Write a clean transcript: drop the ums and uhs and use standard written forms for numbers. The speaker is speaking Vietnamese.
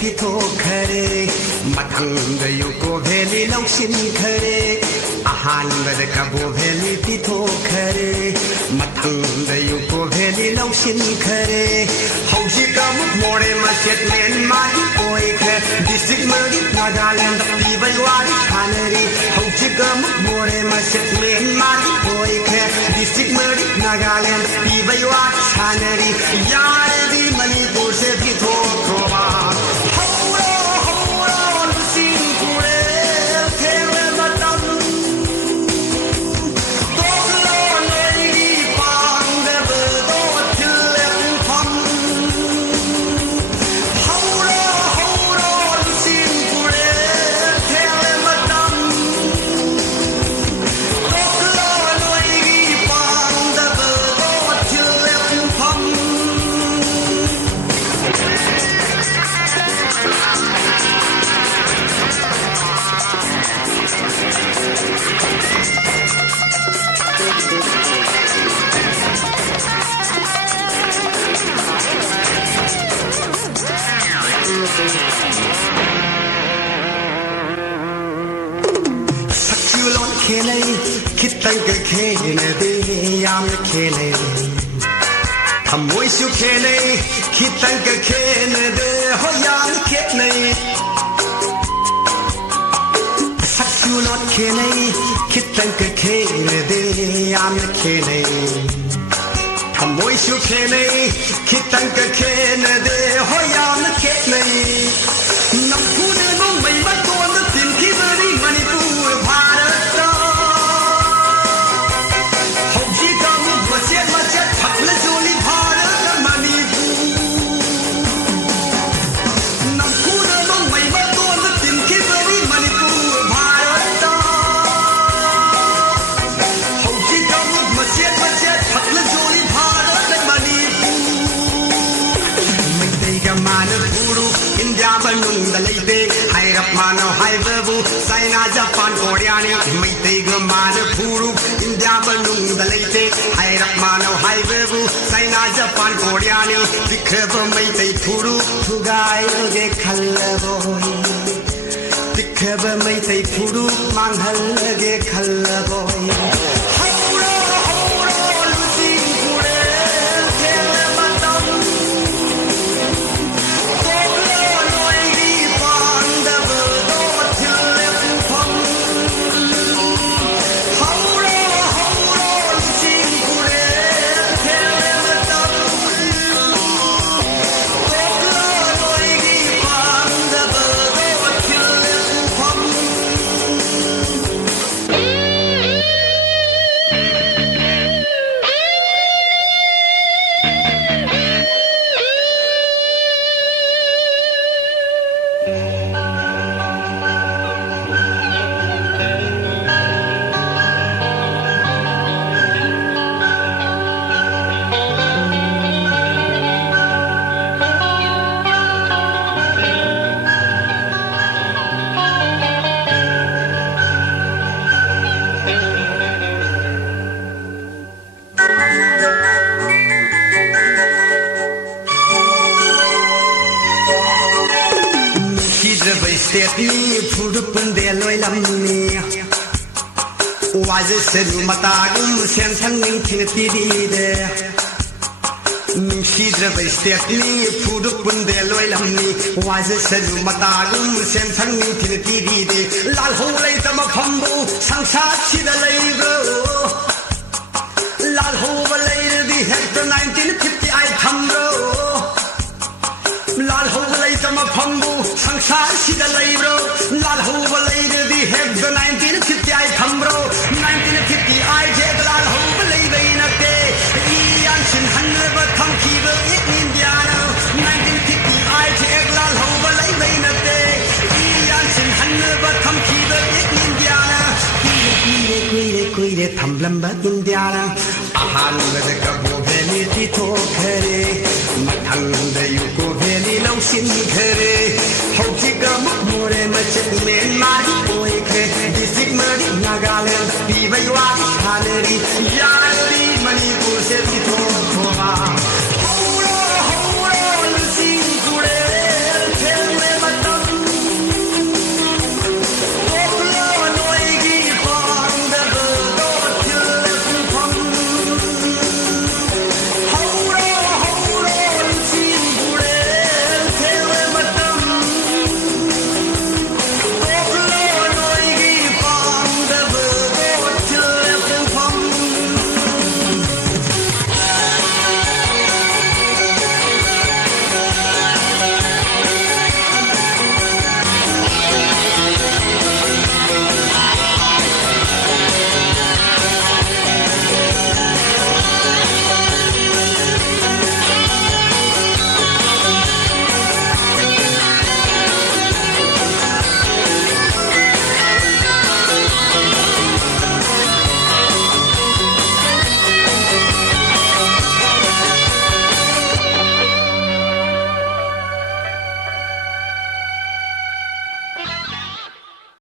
ꯄꯤꯊꯣꯛꯈꯔꯦ ꯃꯊꯪꯗ ꯌꯨꯀꯣ ꯚꯦꯂꯤ ꯂꯧꯁꯤꯟꯈꯔꯦ ꯑꯍꯥꯟꯕꯗ ꯀꯥꯕꯣ ꯚꯦꯂꯤ ꯄꯤꯊꯣꯛꯈꯔꯦ ꯃꯊꯪꯗ ꯌꯨꯀꯣ ꯚꯦꯂꯤ ꯂꯧꯁꯤꯟꯈꯔꯦ ꯍꯧꯖꯤꯛ ꯑꯃꯨꯛ ꯃꯣꯔꯦ ꯃꯆꯦꯠ ꯃꯦꯟꯃꯥꯔꯒꯤ ꯑꯣꯏꯈ꯭ꯔꯦ ꯗꯤꯁꯇ꯭ꯔꯤꯛ ꯃꯔꯤ ꯅꯥꯒꯥꯂꯦꯟꯗ ꯄꯤꯕ ꯋꯥꯔꯤ ꯁꯥꯟꯅꯔꯤ ꯍꯧꯖꯤꯛ ꯑꯃꯨꯛ ꯃꯣꯔꯦ ꯃꯆꯦꯠ ꯃꯦꯟꯃꯥꯔꯒꯤ ꯑꯣꯏꯈ꯭ꯔꯦ ꯗꯤꯁꯇ꯭ꯔꯤꯛ ꯃꯔꯤ ꯅꯥꯒꯥꯂꯦꯟꯗ ꯄꯤꯕ ꯋꯥꯔꯤ ꯁꯥꯟꯅꯔꯤ ꯌꯥꯔꯗꯤ ꯃꯅꯤꯄꯨꯔꯁꯦ ꯄꯤꯊꯣꯛꯈ꯭ꯔꯣꯕ खितंग खेलने दे याम खेले थमोइसु खेले खितंग खेलने दे हो याम खेले सक्सुलोट खेले खितंग खेलने दे याम खेले थमोइसु खेले खितंग खेलने दे हो याम खेले नमपुने नो मैमा तोन दिन की बड़ी मणिपुर Bharat China, Japan, Korea, Maitega Mana Puru, India Banung, the late, Hiramano, Hivebu, China, Japan, Korea, Tikaba Maite Puru, Tugai, the Kalaboy, Tikaba Maite Puru, Manhal, the Kalaboy. Waziseru matagum sen sangin kinatide Minshidra baistetli pudu punde loilamni Waziseru matagum sen sangin kinatide Lal holay tama pambu sangsat sida laygo Lal holay di hector 1950 I thamro Lal holay tama pambu sangsat sida laygo Lal holay di hector 1950 I thamro 1950 I take Lal holay bainate Ian sin hanba thamkiba in Indiana 1950 I take Lal holay bainate Ian sin hanba thamkiba in Indiana Kuire thamlamba Indiana ahanbada kabo veli tithokare mathangda yuko veli lausin khare